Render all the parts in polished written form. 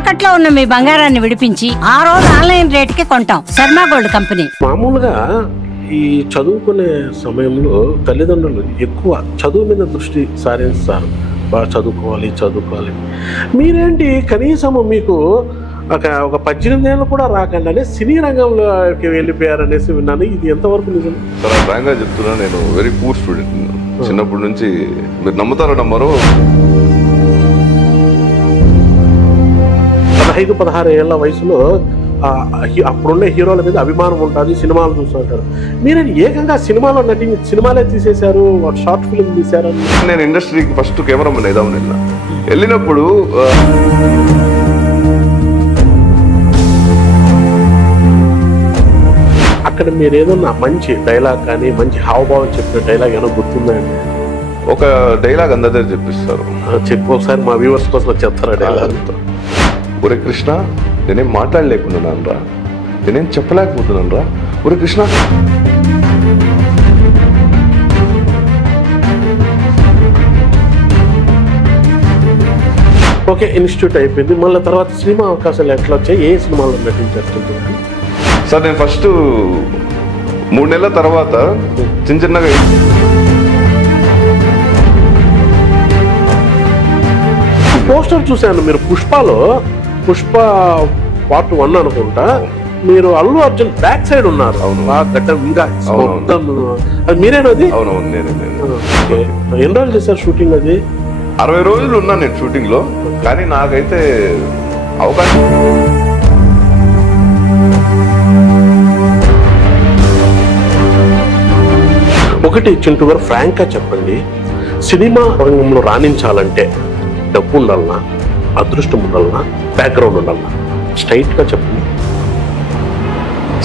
తాకట్లో ఉన్న మీ బంగారాన్ని విడిపించి ఆ రోజు ఆన్లైన్ రేటుకి కొంటాం. Sharma gold company. మామూలుగా ఈ చదువుకునే సమయంలో తల్లిదండ్రులు ఎక్కువ చదువు మీద దృష్టి సారిస్తారు. బాగా చదువుకోవాలి. మీరేంటి కనీసం మీకు ఒక 18 ఏళ్ళు కూడా రాకుండానే సినీ రంగంలోకి వెళ్ళిపోయారనేసి విన్నాను. ఇది ఎంతవరకు నిజం? ఫ్రాంక్గా చెప్తున్నా, నేను వెరీ పూర్ స్టూడెంట్. చిన్నప్పటి నుంచి మీరు నమ్ముతారో నమ్మరో 15-16 ఏళ్ల వయసులో అప్పుడున్న హీరోల మీద అభిమానం ఉంటుంది, సినిమాలు చూస్తుంటారు. మీరు ఏకంగా సినిమాలో సినిమాలే తీసేశారు, షార్ట్ ఫిల్మ్ తీశారు. నేను ఇండస్ట్రీకి ఫస్ట్ కెమెరామెన్ అయిదామని వెళ్ళినప్పుడు అక్కడ మీరు ఏదన్నా మంచి డైలాగ్ కానీ మంచి హావభావం చెప్పిన డైలాగ్ ఏమైనా గుర్తుందా అండి? ఒక డైలాగ్ అందరి చెప్పిస్తారు. చెప్పు ఒకసారి, మా వ్యూవర్స్ కోసం చెప్తారా డైలాగ్? ఒరే కృష్ణ, నేనేం మాట్లాడలేకున్నాను రా, నేనేం చెప్పలేకపోతున్నాను రా, ఒరే కృష్ణ. ఓకే, ఇన్స్టిట్యూట్ అయిపోయింది. మళ్ళీ తర్వాత సినిమా అవకాశాలు ఎట్లా వచ్చాయి? ఏ సినిమాలో నటించారు? సార్ నేను ఫస్ట్ 3 నెలల తర్వాత చిన్నగా పోస్టర్ చూశాను. మీరు పుష్ప పార్ట్ 1 అనుకుంటా. మీరు అల్లు అర్జున్ బ్యాక్ సైడ్ ఉన్నారు. అవును, గడ్డ ఇంకా అది మీరేనది? అవునవును, నేనే. ఎన్ని రోజులు చేశారు షూటింగ్? అది 60 రోజులు ఉన్నాను నేను షూటింగ్ లో. కానీ నాకైతే అవకాశం ఒకటి, చింటూ గారు ఫ్రాంక్ గా చెప్పండి, సినిమా రంగంలో రాణించాలంటే డబ్బు ఉండాలన్నా, అదృష్టం ఉండాలన్నా, బ్యాక్గ్రౌండ్ ఉండాలన్నా? స్ట్రైట్ గా చెప్పండి.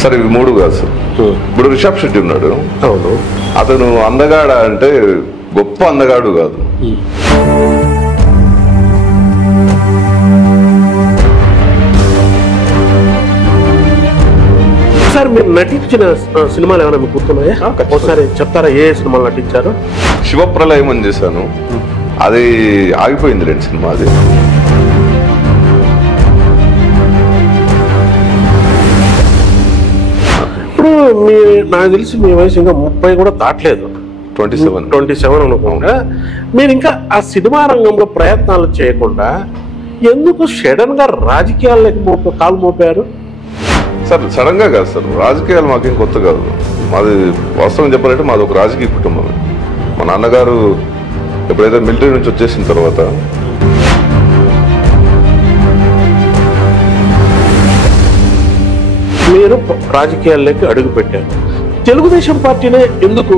సార్ ఇవి 3 కాదు సార్. ఇప్పుడు రిషబ్ శెట్టి ఉన్నాడు. అవును. అతను అందగాడ అంటే గొప్ప అందగాడు కాదు. ఒకసారి మీరు నటించిన సినిమాలు ఏమైనా మీకు గుర్తున్నాయా? ఒకసారి చెప్తారా ఏ సినిమాలు నటించారు? శివప్రలయం అని చేశాను, అది ఆగిపోయింది 2 సినిమా. అది ఇప్పుడు నాకు తెలిసి మీ వయసు ఇంకా 30 కూడా దాటలేదు. 27 అనుకోండి. మీరు ఇంకా ఆ సినిమా రంగంలో ప్రయత్నాలు చేయకుండా ఎందుకు సడన్ గా రాజకీయాల్లోకి కాలు మోపారు? సార్ సడన్ గా కాదు సార్, రాజకీయాలు మాకేం కొత్త కాదు. మాది వాస్తవం చెప్పాలంటే మాది ఒక రాజకీయ కుటుంబం. మా నాన్నగారు ఎప్పుడైతే మిలిటరీ నుంచి వచ్చేసిన తర్వాత మీరు రాజకీయాల్లోకి అడుగు పెట్టారు. తెలుగుదేశం పార్టీనే ఎందుకు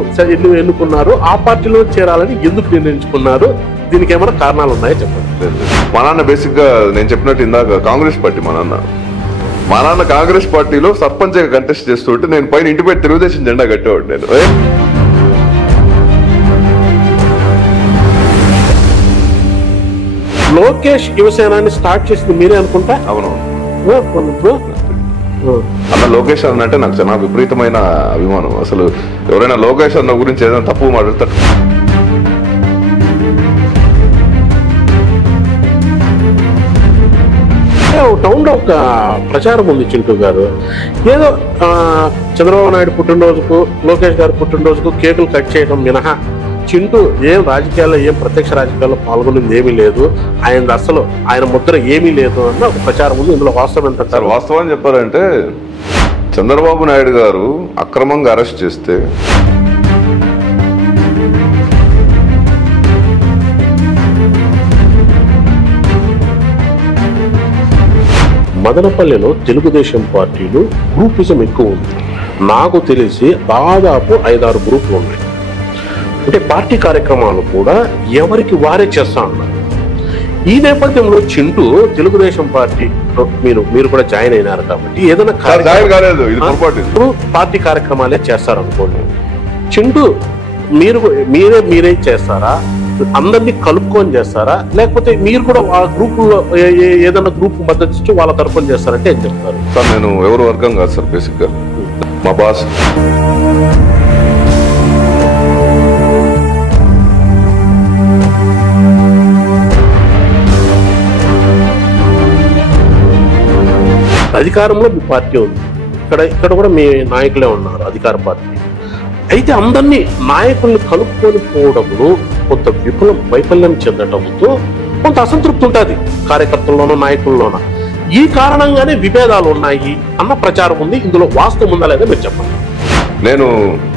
ఎన్నుకున్నారు? ఆ పార్టీలో చేరాలని ఎందుకు నిర్ణయించుకున్నారు? దీనికి ఏమైనా కారణాలు ఉన్నాయో చెప్పండి. మా నాన్న బేసిక్ గా నేను చెప్పినట్టు ఇందాక కాంగ్రెస్ పార్టీ. మా నాన్న కాంగ్రెస్ పార్టీలో సర్పంచ్ గా కంటెస్ట్ చేస్తుంటే నేను పైన ఇంటి పెట్టి తెలుగుదేశం జెండా కట్టేవాడు. నేను లోకేష్ యువసేనాన్ని స్టార్ట్ చేసింది మీరే అనుకుంటా? అవునవును. అన్న లోకేష్ అన్న అంటే నాకు చాలా విపరీతమైన అభిమానం. అసలు ఎవరైనా లోకేష్ అన్న గురించి ఏదైనా తప్పు మాట్లాడతారు. టౌన్ లో ఒక ప్రచారం ఉంది చింటూ గారు, ఏదో చంద్రబాబు నాయుడు పుట్టినరోజుకు, లోకేష్ గారు పుట్టినరోజుకు కేకులు కట్ చేయడం మినహా చింటూ ఏం రాజకీయాల్లో, ఏం ప్రత్యక్ష రాజకీయాల్లో పాల్గొనేది ఏమీ లేదు, ఆయన ముద్ర ఏమీ లేదు అన్న ఒక ప్రచారం ఉంది. ఇందులో వాస్తవం ఎంత? సార్ వాస్తవం చెప్పారంటే చంద్రబాబు నాయుడు గారు అక్రమంగా అరెస్ట్ చేస్తే మదనపల్లిలో తెలుగుదేశం పార్టీలు గ్రూపిజం ఎక్కువ ఉంది. నాకు తెలిసి దాదాపు 5-6 గ్రూపులు ఉన్నాయి. అంటే పార్టీ కార్యక్రమాలు కూడా ఎవరికి వారే చేస్తా ఉన్నారు. ఈ నేపథ్యంలో చింటూ తెలుగుదేశం పార్టీ మీరు కూడా జాయిన్ అయినారు కాబట్టి ఏదైనా పార్టీ కార్యక్రమాలే చేస్తారనుకోండి, చింటూ మీరే చేస్తారా? అందరినీ కలుపుకొని చేస్తారా? లేకపోతే మీరు కూడా ఆ గ్రూపుల్లో ఏదైనా గ్రూప్ మద్దతు ఇచ్చి వాళ్ళ తరఫున చేస్తారంటే ఏం చెప్తారు? సార్ నేను ఎవరు వర్గం కాదు సార్. బేసిక్ గా మా బాస్ అధికారంలో మీ పార్టీ ఉంది, ఇక్కడ కూడా మీ నాయకులే ఉన్నారు అధికార పార్టీ. అయితే అందరినీ నాయకుల్ని కలుపుకొని పోవడంలో కొంత వైఫల్యం చెందటంతో కొంత అసంతృప్తి ఉంటుంది కార్యకర్తల్లోనూ నాయకుల్లోనూ. ఈ కారణంగానే విభేదాలు ఉన్నాయి అన్న ప్రచారం ఉంది. ఇందులో వాస్తవం ఉందా లేదా మీరు చెప్పండి. నేను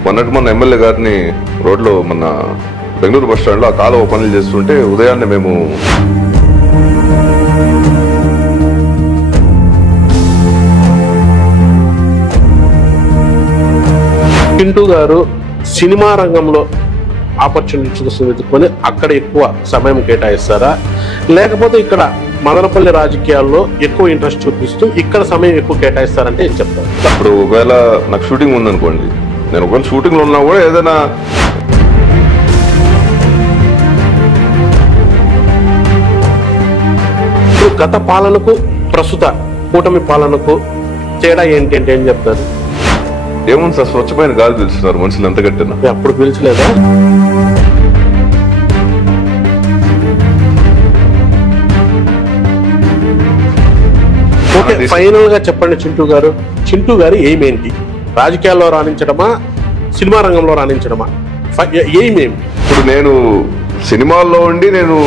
మొన్న ఎమ్మెల్యే గారిని రోడ్లో మన బెంగళూరు బస్ స్టాండ్లో ఆ కాలువ పనులు చేస్తుంటే ఉదయాన్నే మేము చింటూ గారు సినిమా రంగంలో ఆపర్చునిటీస్ వెతుక్కొని అక్కడ ఎక్కువ సమయం కేటాయిస్తారా, లేకపోతే ఇక్కడ మదనపల్లి రాజకీయాల్లో ఎక్కువ ఇంట్రెస్ట్ చూపిస్తూ ఇక్కడ సమయం ఎక్కువ కేటాయిస్తారంటే ఏం చెప్తారు? ఇప్పుడు ఒకవేళ నాకు షూటింగ్ ఉందనుకోండి, నేను ఒకవేళ షూటింగ్లో ఉన్నా కూడా ఏదైనా గత పాలనకు ప్రస్తుత కూటమి పాలనకు తేడా ఏంటి అంటే ఏం చెప్తారు? ఏముంది సార్, స్వచ్ఛమైన గాలి పీల్చుతున్నారు మనుషులు ఎంత కట్టినా. అప్పుడు పీల్చలేదా? ఓకే, ఫైనల్ గా చెప్పండి చింటూ గారు ఎయిమ్ ఏంటి? రాజకీయాల్లో రాణించడమా, సినిమా రంగంలో రాణించడమా? ఎయిమ్ ఏంటి? ఇప్పుడు నేను సినిమాల్లో ఉండి నేను